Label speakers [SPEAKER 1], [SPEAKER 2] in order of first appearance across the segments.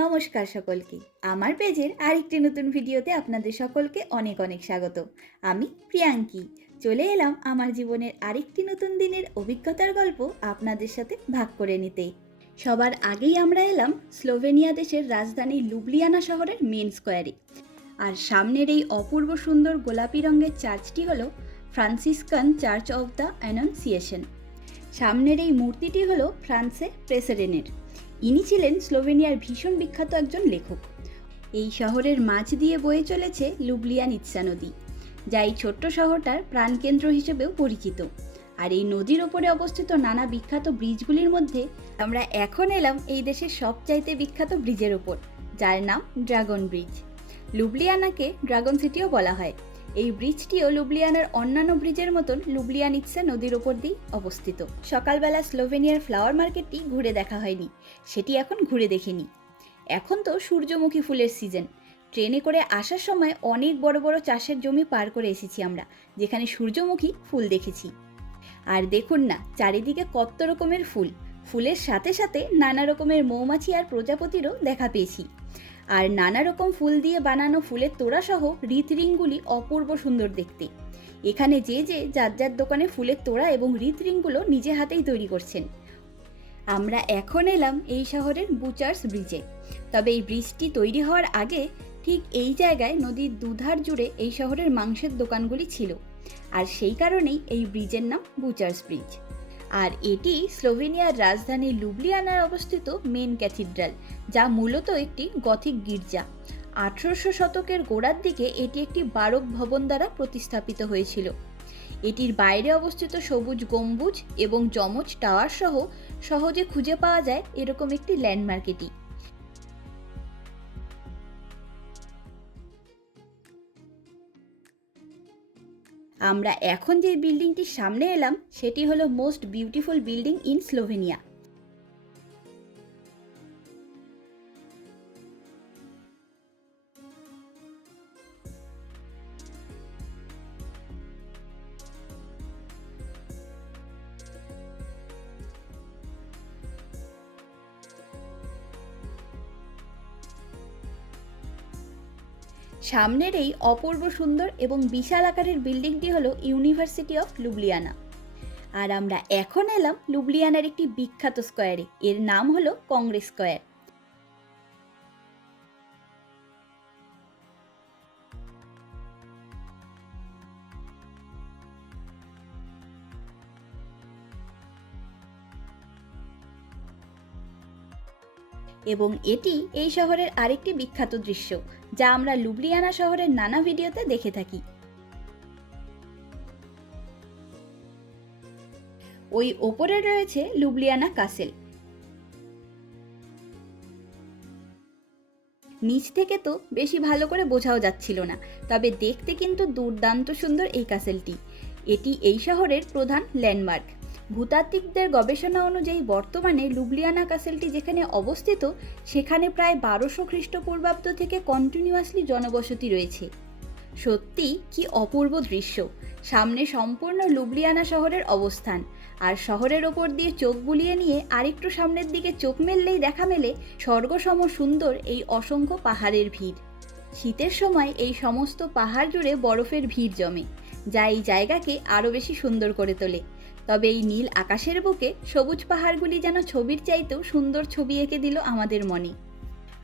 [SPEAKER 1] নমস্কার সকলকে। আমার পেজের আরেকটি নতুন ভিডিওতে আপনাদের সকলকে অনেক অনেক স্বাগত। আমি প্রিয়াঙ্কি। চলে এলাম আমার জীবনের আরেকটি নতুন দিনের অভিজ্ঞতার গল্প আপনাদের সাথে ভাগ করে নিতে। সবার আগেই আমরা এলাম স্লোভেনিয়া দেশের রাজধানী লুবলিয়ানা শহরের মেন স্কোয়ারে। আর সামনের এই অপূর্ব সুন্দর গোলাপি রঙের চার্চটি হল Franciscan Church of the Annunciation সামনের এই মূর্তিটি হলো ফ্রান্সে প্রেসিডেন্টের। ইনি ছিলেন স্লোভেনিয়ার ভীষণ বিখ্যাত একজন লেখক। এই শহরের মাঝ দিয়ে বয়ে চলেছে লুবলিয়ান ইৎসা নদী, যা এই ছোট্ট শহরটার প্রাণকেন্দ্র হিসেবেও পরিচিত। আর এই নদীর ওপরে অবস্থিত নানা বিখ্যাত ব্রিজগুলির মধ্যে আমরা এখন এলাম এই দেশের সবচাইতে বিখ্যাত ব্রিজের ওপর, যার নাম ড্রাগন ব্রিজ। লুবলিয়ানাকে ড্রাগন সিটিও বলা হয়। এই ব্রিজটিও লুবলিয়ানার অন্যান্য ব্রিজের মতন লুবলিয়ানিৎসা নদীর ওপর দিয়েই অবস্থিত। সকালবেলা স্লোভেনিয়ার ফ্লাওয়ার মার্কেটটি ঘুরে দেখা হয়নি। সেটি এখন ঘুরে দেখে নিই এখন তো সূর্যমুখী ফুলের সিজন। ট্রেনে করে আসার সময় অনেক বড় বড় চাষের জমি পার করে এসেছি আমরা, যেখানে সূর্যমুখী ফুল দেখেছি। আর দেখুন না, চারিদিকে কত রকমের ফুল। ফুলের সাথে সাথে নানা রকমের মৌমাছি আর প্রজাপতিরও দেখা পেয়েছি। আর নানা রকম ফুল দিয়ে বানানো ফুলের তোড়াসহ হৃৎরিংগুলি অপূর্ব সুন্দর দেখতে। এখানে যে যে যার যার দোকানে ফুলের তোড়া এবং হৃৎরিংগুলো নিজে হাতেই তৈরি করছেন। আমরা এখন এলাম এই শহরের বুচার্স ব্রিজে। তবে এই ব্রিজটি তৈরি হওয়ার আগে ঠিক এই জায়গায় নদীর দুধার জুড়ে এই শহরের মাংসের দোকানগুলি ছিল। আর সেই কারণেই এই ব্রিজের নাম বুচার্স ব্রিজ। আর এটি স্লোভেনিয়ার রাজধানী লুবলিয়ানায় অবস্থিত মেন ক্যাথিড্রাল, যা মূলত একটি গথিক গির্জা। আঠারোশো শতকের গোড়ার দিকে এটি একটি বারক ভবন দ্বারা প্রতিস্থাপিত হয়েছিল। এটির বাইরে অবস্থিত সবুজ গম্বুজ এবং যমজ টাওয়ার সহ সহজে খুঁজে পাওয়া যায় এরকম একটি ল্যান্ডমার্ক এটি। আমরা এখন যে বিল্ডিংটির সামনে এলাম সেটি হলো most beautiful building in Slovenia সামনের এই অপূর্ব সুন্দর এবং বিশাল আকারের বিল্ডিংটি হলো ইউনিভার্সিটি অফ লুবলিয়ানা। আর আমরা এখন এলাম লুবলিয়ানার একটি বিখ্যাত স্কোয়ারে। এর নাম হলো কংগ্রেস স্কোয়ার। এবং এটি এই শহরের আরেকটি বিখ্যাত দৃশ্য, যা আমরা লুবলিয়ানা শহরের নানা ভিডিওতে দেখে থাকি। ওই ওপরে রয়েছে লুবলিয়ানা কাসেল। নিচ থেকে তো বেশি ভালো করে বোঝাও যাচ্ছিল না, তবে দেখতে কিন্তু দুর্দান্ত সুন্দর এই কাসেলটি। এটি এই শহরের প্রধান ল্যান্ডমার্ক। ভূতাত্ত্বিকদের গবেষণা অনুযায়ী বর্তমানে লুবলিয়ানা কাসেলটি যেখানে অবস্থিত, সেখানে প্রায় বারোশো খ্রিস্টপূর্বাব্দ থেকে কন্টিনিউয়াসলি জনবসতি রয়েছে। সত্যি কি অপূর্ব দৃশ্য। সামনে সম্পূর্ণ লুবলিয়ানা শহরের অবস্থান। আর শহরের ওপর দিয়ে চোখ বুলিয়ে নিয়ে আরেকটু সামনের দিকে চোখ মেললেই দেখা মেলে স্বর্গসম সুন্দর এই অসংখ্য পাহাড়ের ভিড়। শীতের সময় এই সমস্ত পাহাড় জুড়ে বরফের ভিড় জমে, যা এই জায়গাকে আরও বেশি সুন্দর করে তোলে। তবে এই নীল আকাশের বুকে সবুজ পাহাড়গুলি যেন ছবির চাইতেও সুন্দর ছবি এঁকে দিল আমাদের মনে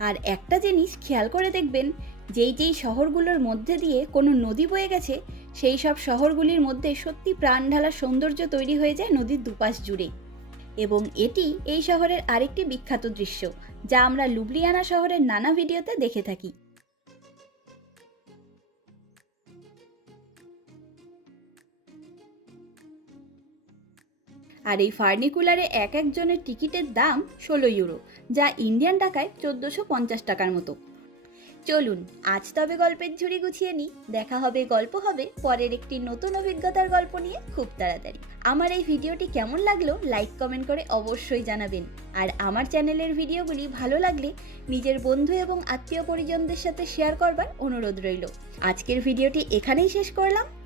[SPEAKER 1] আর একটা জিনিস খেয়াল করে দেখবেন, যেই যেই শহরগুলোর মধ্যে দিয়ে কোনো নদী বয়ে গেছে, সেই সব শহরগুলির মধ্যে সত্যি প্রাণ ঢালা সৌন্দর্য তৈরি হয়ে যায় নদীর দুপাশ জুড়ে। এবং এটি এই শহরের আরেকটি বিখ্যাত দৃশ্য, যা আমরা লুবলিয়ানা শহরের নানা ভিডিওতে দেখে থাকি। আর এই ফার্নিকুলারে এক একজনের টিকিটের দাম ষোলো ইউরো, যা ইন্ডিয়ান টাকায় চোদ্দোশো পঞ্চাশ টাকার মতো। চলুন, আজ তবে গল্পের ঝুড়ি গুছিয়ে নিই। দেখা হবে, গল্প হবে, পরের একটি নতুন অভিজ্ঞতার গল্প নিয়ে খুব তাড়াতাড়ি। আমার এই ভিডিওটি কেমন লাগল, লাইক, কমেন্ট করে অবশ্যই জানাবেন। আর আমার চ্যানেলের ভিডিওগুলি ভালো লাগলে নিজের বন্ধু এবং আত্মীয় পরিজনদের সাথে শেয়ার করবার অনুরোধ রইল। আজকের ভিডিওটি এখানেই শেষ করলাম।